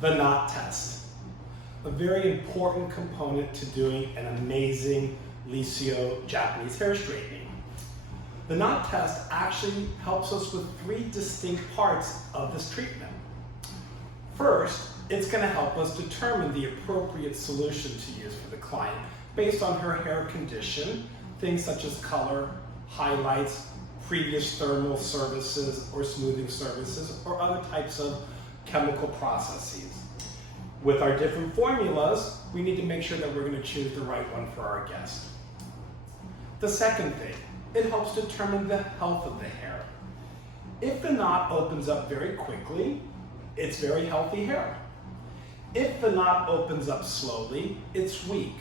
The knot test, a very important component to doing an amazing Liscio Japanese hair straightening. The knot test actually helps us with 3 distinct parts of this treatment. First, it's going to help us determine the appropriate solution to use for the client based on her hair condition, things such as color, highlights, previous thermal services or smoothing services, or other types of chemical processes. With our different formulas, we need to make sure that we're going to choose the right one for our guest. The second thing, it helps determine the health of the hair. If the knot opens up very quickly, it's very healthy hair. If the knot opens up slowly, it's weak.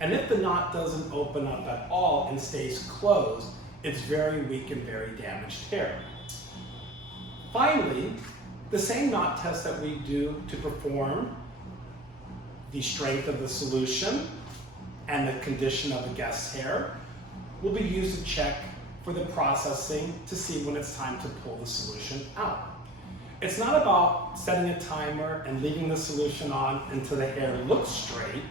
And if the knot doesn't open up at all and stays closed, it's very weak and very damaged hair. Finally, the same knot test that we do to perform the strength of the solution and the condition of the guest's hair will be used to check for the processing to see when it's time to pull the solution out. It's not about setting a timer and leaving the solution on until the hair looks straight.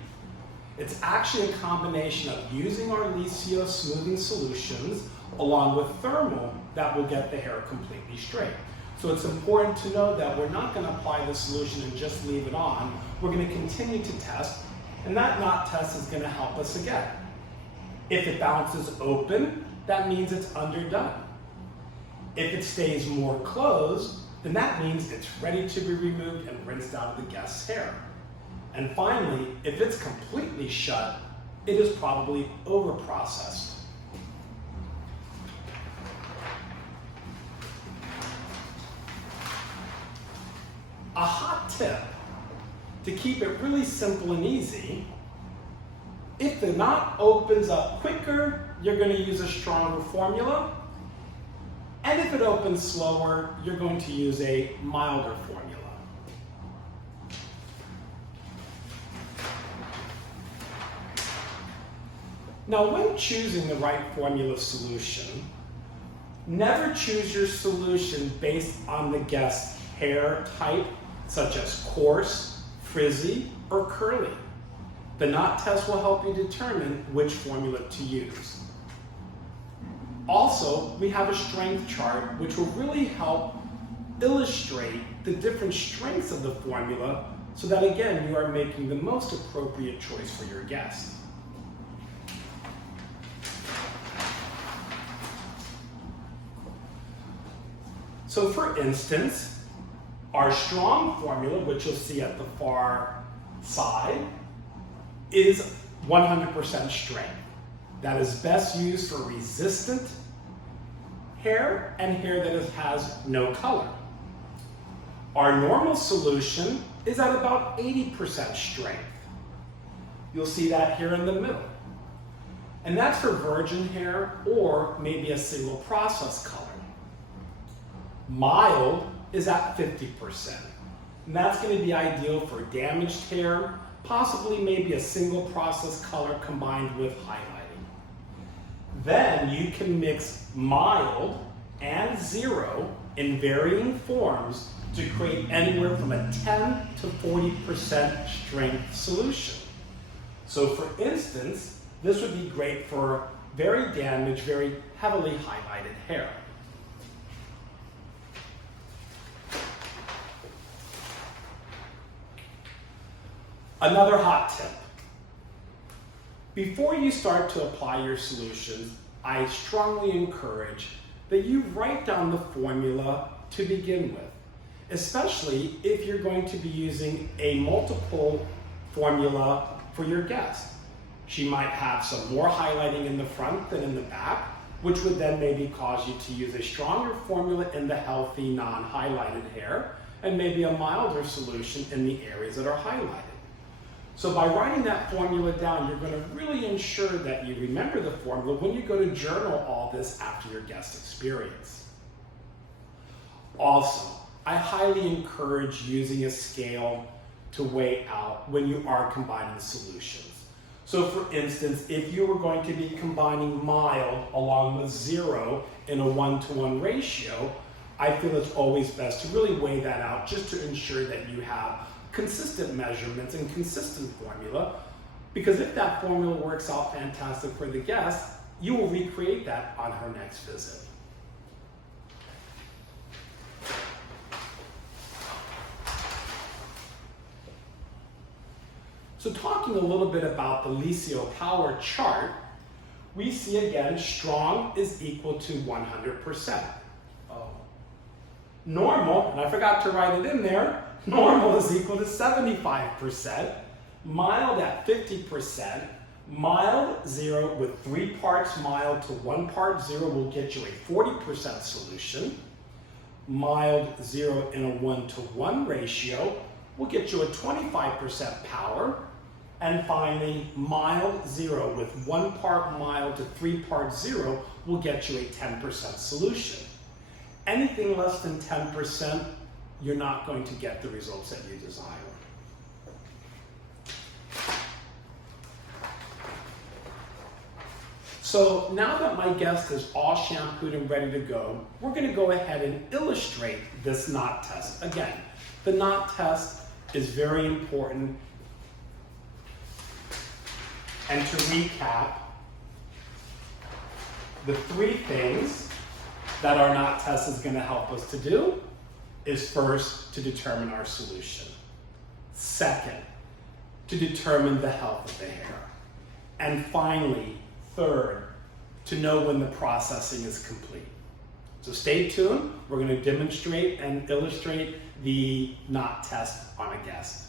It's actually a combination of using our Liscio smoothing solutions along with thermal that will get the hair completely straight. So it's important to know that we're not going to apply the solution and just leave it on. We're going to continue to test, and that knot test is going to help us again. If it bounces open, that means it's underdone. If it stays more closed, then that means it's ready to be removed and rinsed out of the guest's hair. And finally, if it's completely shut, it is probably over-processed. A hot tip to keep it really simple and easy: if the knot opens up quicker, you're going to use a stronger formula. And if it opens slower, you're going to use a milder formula. Now, when choosing the right formula solution, never choose your solution based on the guest's hair type, such as coarse, frizzy, or curly. The knot test will help you determine which formula to use. Also, we have a strength chart which will really help illustrate the different strengths of the formula so that, again, you are making the most appropriate choice for your guest. So for instance, our strong formula, which you'll see at the far side, is 100% strength. That is best used for resistant hair and hair that has no color. Our normal solution is at about 80% strength. You'll see that here in the middle. And that's for virgin hair or maybe a single process color. Mild is at 50%. And that's going to be ideal for damaged hair, possibly maybe a single process color combined with highlighting. Then you can mix mild and 0 in varying forms to create anywhere from a 10 to 40% strength solution. So for instance, this would be great for very damaged, very heavily highlighted hair. Another hot tip. Before you start to apply your solutions, I strongly encourage that you write down the formula to begin with, especially if you're going to be using a multiple formula for your guest. She might have some more highlighting in the front than in the back, which would then maybe cause you to use a stronger formula in the healthy, non-highlighted hair, and maybe a milder solution in the areas that are highlighted. So by writing that formula down, you're going to really ensure that you remember the formula when you go to journal all this after your guest experience. Also, I highly encourage using a scale to weigh out when you are combining solutions. So for instance, if you were going to be combining mild along with 0 in a 1-to-1 ratio, I feel it's always best to really weigh that out just to ensure that you have consistent measurements and consistent formula, because if that formula works out fantastic for the guest, you will recreate that on her next visit. So talking a little bit about the Liscio power chart, we see again strong is equal to 100%. Normal, and I forgot to write it in there, normal is equal to 75%, mild at 50%, mild 0 with 3 parts mild to 1 part 0 will get you a 40% solution. Mild 0 in a 1-to-1 ratio will get you a 25% power. And finally, mild 0 with 1 part mild to 3 parts 0 will get you a 10% solution. Anything less than 10%, you're not going to get the results that you desire. So now that my guest is all shampooed and ready to go, we're going to go ahead and illustrate this knot test. Again, the knot test is very important. And to recap, the 3 things that our knot test is going to help us to do is first, to determine our solution. Second, to determine the health of the hair. And finally, third, to know when the processing is complete. So stay tuned. We're going to demonstrate and illustrate the knot test on a guest.